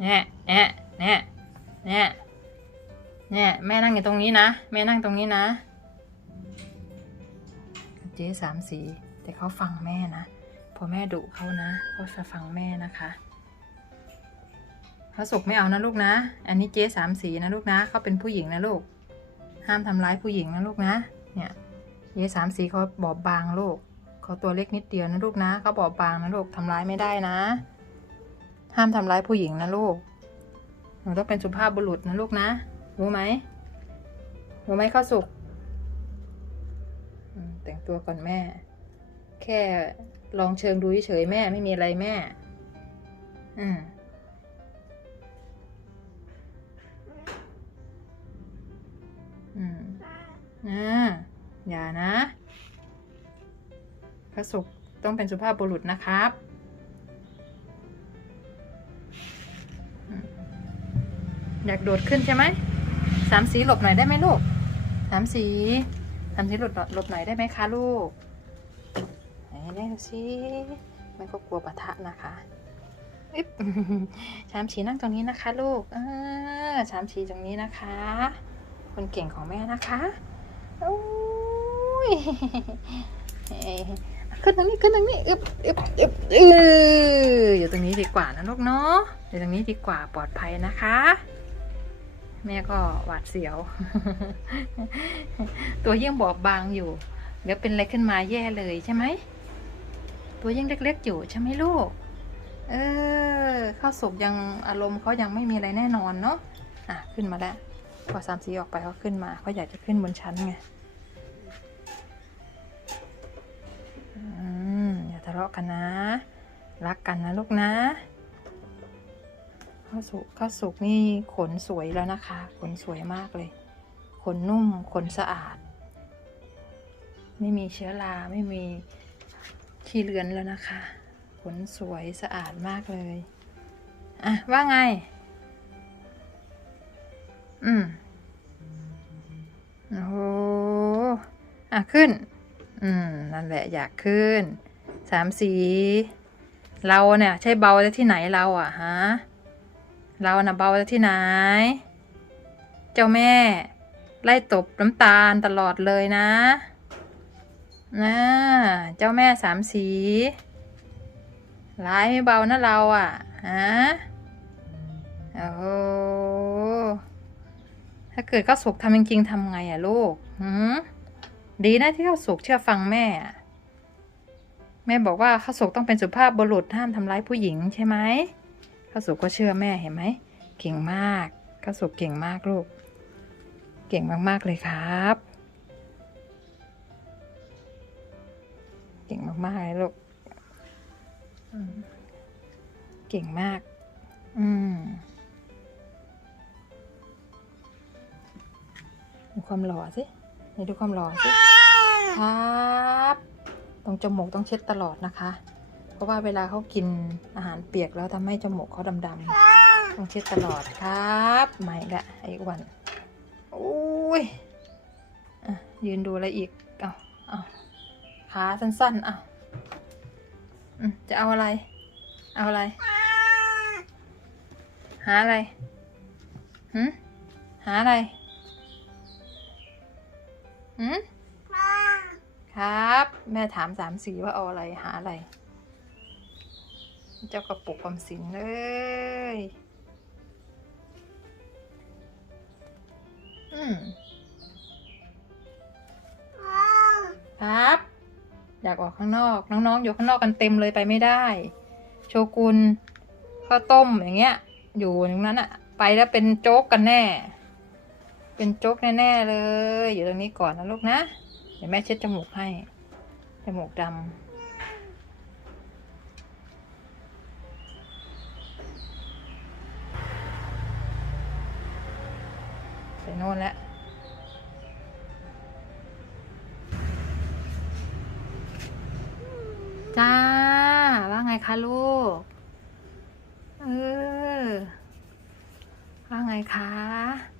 เนี่ยเนี่ยเนี่ยเนี่ยเนี่ยแม่นั่งอยู่ตรงนี้นะ แม่นั่งตรงนี้นะเจ๊สามสีแต่เขาฟังแม่นะ พอแม่ดุเขานะเขาจะฟังแม่นะคะพระสุกไม่เอานะลูกนะ อันนี้เจ๊สามสีนะลูกนะเขาเป็นผู้หญิงนะลูก ห้ามทำร้ายผู้หญิงนะลูกนะ เนี่ยเจ๊สามสีเขาบอบบางลูก ขาตัวเล็กนิดเดียวนะลูกนะเขาบอบบางนะลูกทำร้ายไม่ได้นะ ห้ามทำร้ายผู้หญิงนะลูกหนูต้องเป็นสุภาพบุรุษนะลูกนะ รู้ไหมรู้ไหมข้าวสุกแต่งตัวก่อนแม่ แค่ลองเชิงดูเฉยแม่ไม่มีอะไรแม่ อืมอืมอ่าอย่านะ พระสุขต้องเป็นสุภาพบุรุษนะครับ อยากโดดขึ้นใช่ไหมสามสีหลบหน่อยได้ไหมลูกสามสีสามสีหลบหลบหน่อยได้ไหมคะลูกไหนได้ดูสิแม่ก็กลัวปะทะนะคะอึ๊บชามชีนั่งตรงนี้นะคะลูกอ่าชามชีตรงนี้นะคะ คนเก่งของแม่นะคะโอ้ย ขึ้นตรงนี้ขึ้นตรงนี้อึบอึบอึบเอออยู่ตรงนี้ดีกว่านะลูกเนาะอยู่ตรงนี้ดีกว่าปลอดภัยนะคะ แม่ก็หวาดเสียว ตัวยิ่งบอบบางอยู่ เดี๋ยวเป็นอะไรขึ้นมาแย่เลยใช่ไหมตัวยังเล็กๆอยู่ใช่ไหมลูก เออข้าวสุกยังอารมณ์เขายังไม่มีอะไรแน่นอนเนาะอะขึ้นมาแล้วพอสามสีออกไปเขาขึ้นมาเขาอยากจะขึ้นบนชั้นไง อย่าทะเลาะกันนะ รักกันนะลูกนะข้าวสุกข้าวสุกนี่ขนสวยแล้วนะคะ ขนสวยมากเลย ขนนุ่ม ขนสะอาด ไม่มีเชื้อราไม่มีขี้เลือนแล้วนะคะ ขนสวยสะอาดมากเลย อะ ว่าไง อืมโอ้โหอะ ขึ้น อืม นั่นแหละอยากขึ้นสามสีเราเนี่ยใช่เบาได้ที่ไหนเราอะฮะเราน่ะเบาได้ที่ไหน เจ้าแม่ ไล่ตบน้ำตาลตลอดเลยนะนะเจ้าแม่สามสีร้ายไม่เบานะเราอะฮะโอ้โหถ้าเกิดข้าวสุกทำจริงๆทำไงอะลูกหืม ดีนะที่ข้าวสุกเชื่อฟังแม่ แม่บอกว่าข้าวสุกต้องเป็นสุภาพบุรุษห้ามทำร้ายผู้หญิงใช่ไหมข้าวสุกก็เชื่อแม่เห็นไหมเก่งมากข้าวสุกเก่งมากลูก เก่งมากๆเลยครับ เก่งมากๆเลยลูกเก่งมาก อืมดูความหล่อสิไหนดูความหล่อสิ ครับตรงจมูกต้องเช็ดตลอดนะคะ เพราะว่าเวลาเขากินอาหารเปียกแล้วทำให้จมูกเขาดำๆต้องเช็ดตลอดครับไม่ละไอ้อ้วันโอ้ยอะยืนดูอะไรอีกเอาเอาขาสั้นๆอะอืมจะเอาอะไร เอาอะไร หาอะไรหืมหาอะไรหืม ครับ แม่ถามสามสีว่าเอาอะไรหาอะไร เจ้ากระปุกความสินเลย อืมครับ อยากออกข้างนอก น้องๆ อยู่ข้างนอกกันเต็มเลยไปไม่ได้ โชกุนข้าวต้มอย่างเงี้ย อยู่ตรงนั้นอะไปแล้วเป็นโจ๊กกันแน่ เป็นโจ๊กแน่ ๆ เลย อยู่ตรงนี้ก่อนนะลูกนะ ดี๋ยวแม่เช็ดจมูกให้ จมูกดำไปโน่นแล้วจ้า ว่าไงคะลูก เออ ว่าไงคะ